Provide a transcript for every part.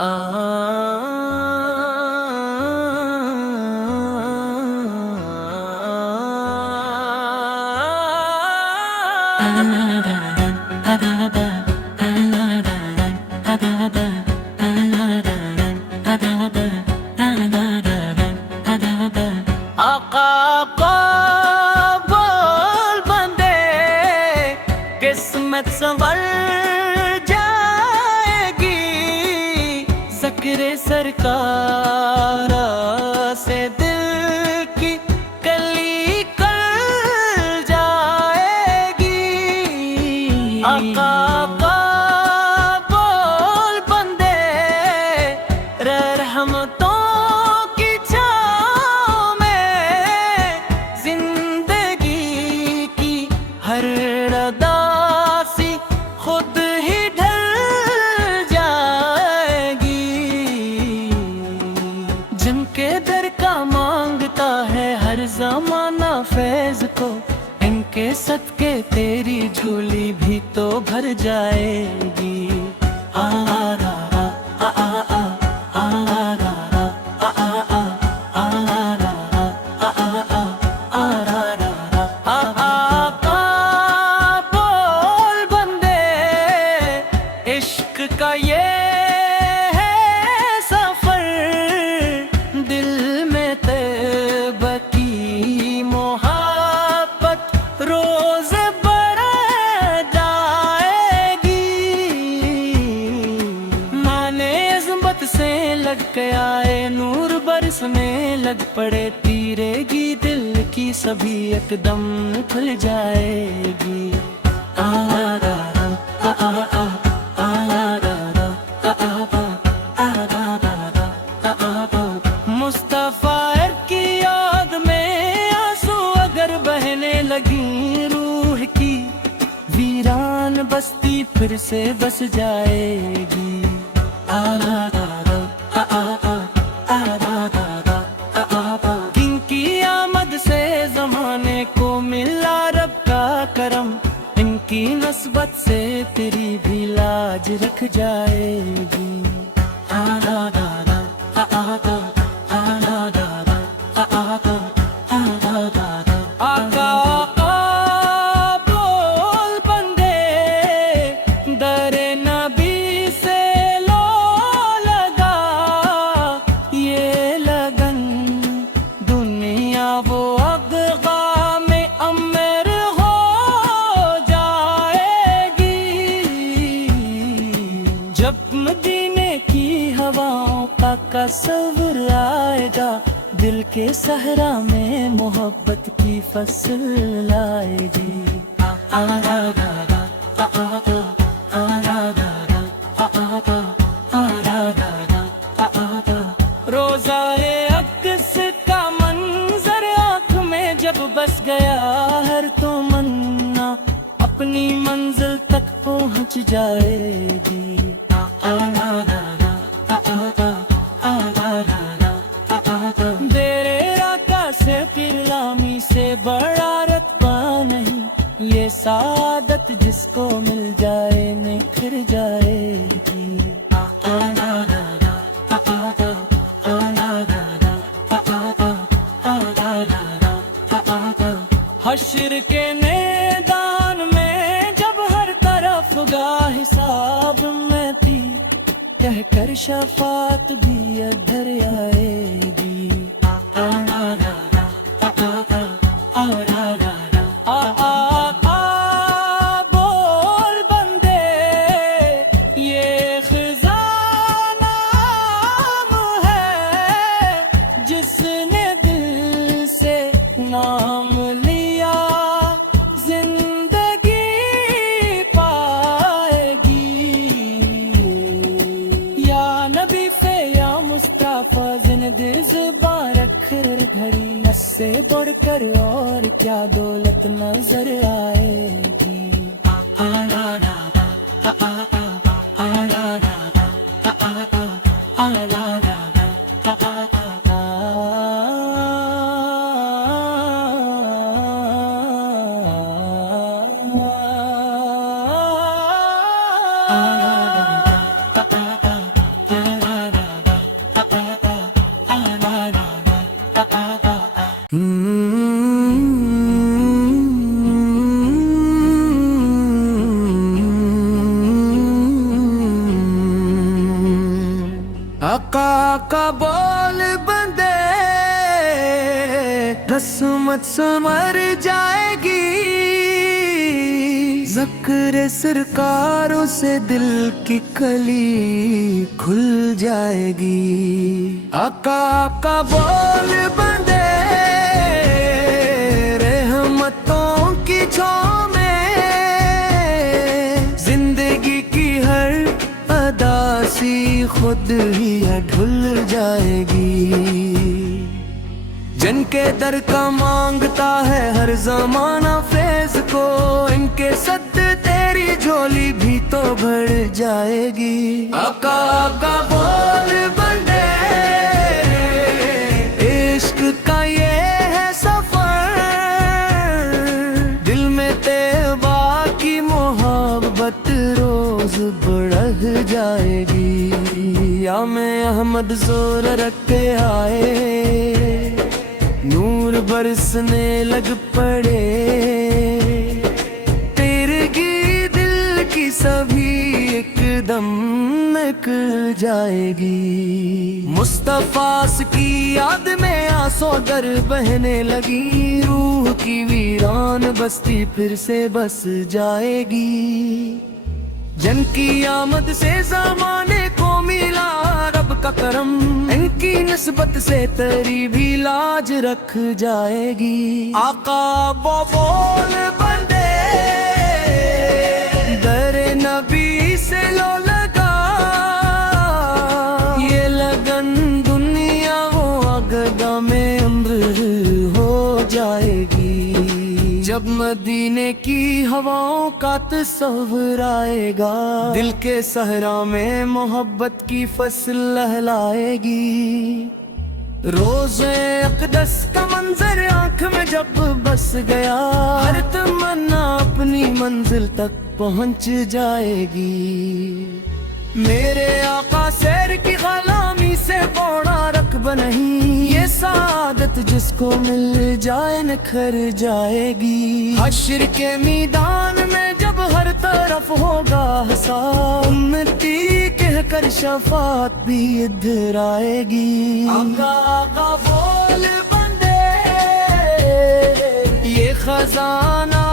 आ आका को बोल बंदे किस्मत संवर जाएगी। ज़िक्र सरकार से दिल की कली कर जाएगी। आका को बोल बंदे रहमतों की छाँव में जिंदगी की हर उदासी खुद ही ढल जाएगी। जिनके दर का मांगता है हर जमाना फैज को, इनके सदके तेरी झोली भी तो भर जाएगी। बोल बंदे इश्क का ये है सफर, दिल में तैबा की मोहब्बत रोज बढ़ जाएगी। माने इज़्ज़त से लग के आए नूर बरसने लग पड़े, तीरेगी दिल की सभी एकदम खुल जाएगी। मुस्तफा की याद में आंसू अगर बहने लगी, रूह की वीरान बस्ती फिर से बस जाएगी। किनकी आमद से जमाने को मिला रब का करम, इनकी नस्बत से तेरी भी लाज रख जाएगी। आका बोल बंदे दरे नबी से लो लगा, ये लगन दुनिया वो अगवा में अमर हो जाएगी। जब मदीने की हवाओं का तस्वुर आएगा, दिल के सहरा में मोहब्बत की फसल लाएगी। रोज़ाए अक्स का मंजर आँख में जब बस गया, हर तो मन्ना अपनी मंजिल तक पहुँच जाएगी। किरलामी से बड़ा रत्बा नहीं, ये सादत जिसको मिल जाए निखर जाएगी। हश्र के मैदान में जब हर तरफ गा हिसाब में थी, कहकर शफात भी अधर आएगी। बोल बंदे ये खजाना है, जिसने दिल से नाम लिया जिंदगी पाएगी। या नबी फे या मुस्तफा जिंदगी ज़ुबान रख घड़ी, से बढ़कर और क्या दौलत नजर आएगी। आका का बोल बंदे, रस्मत समर जाएगी, ज़िक्र सरकारों से दिल की कली खुल जाएगी। आका का बोल बंदे, रहमतों की छाँव में जिंदगी की हर अदासी खुद ही ढुल जाएगी। जिनके दर का मांगता है हर जमाना फैज को, इनके सद तेरी झोली भी तो भर जाएगी। आका का बोल बंदे, इश्क का ये है सफर, दिल में तैबा की मोहब्बत रोज बढ़ जाएगी। या मैं अहमद जोर रख के आए, नूर बरसने लग पड़े, तेरगी दिल की सभी एकदम निकल जाएगी। मुस्तफास की याद में आंसू दर बहने लगी, रूह की वीरान बस्ती फिर से बस जाएगी। जन की आमद से ज़माने को मिला रब का करम, इनकी निस्बत से तेरी भी लाज रख जाएगी। आका वो बोल बंदे, दर नबी से लो लगा, ये लगन दुनिया वो अगदा में अम्र हो जाएगी। जब मदीने की हवाओं का तस्वर आएगा, दिल के सहरा में मोहब्बत की फसल लहलाएगी। रोज़े अक़दस का मंजर आंख में जब बस गया, हर तमन्ना अपनी मंजिल तक पहुंच जाएगी। मेरे आका सैर की ग़ुलामी से बौड़ा रकब नहीं, ये सादत जिसको मिल जाए निखर जाएगी। हश्र के मैदान में जब हर तरफ होगा हसा, उम्मती कहकर शफात भी इधर आएगी। आका का बोल बंदे, ये खजाना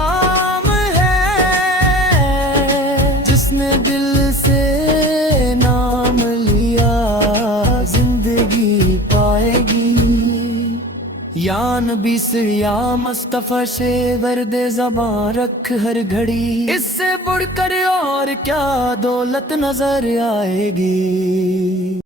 जिसने दिल से नाम लिया जिंदगी पाएगी। या नबी से या मुस्तफा से वर्दे ज़बां रख हर घड़ी, इससे बढ़कर और क्या दौलत नजर आएगी।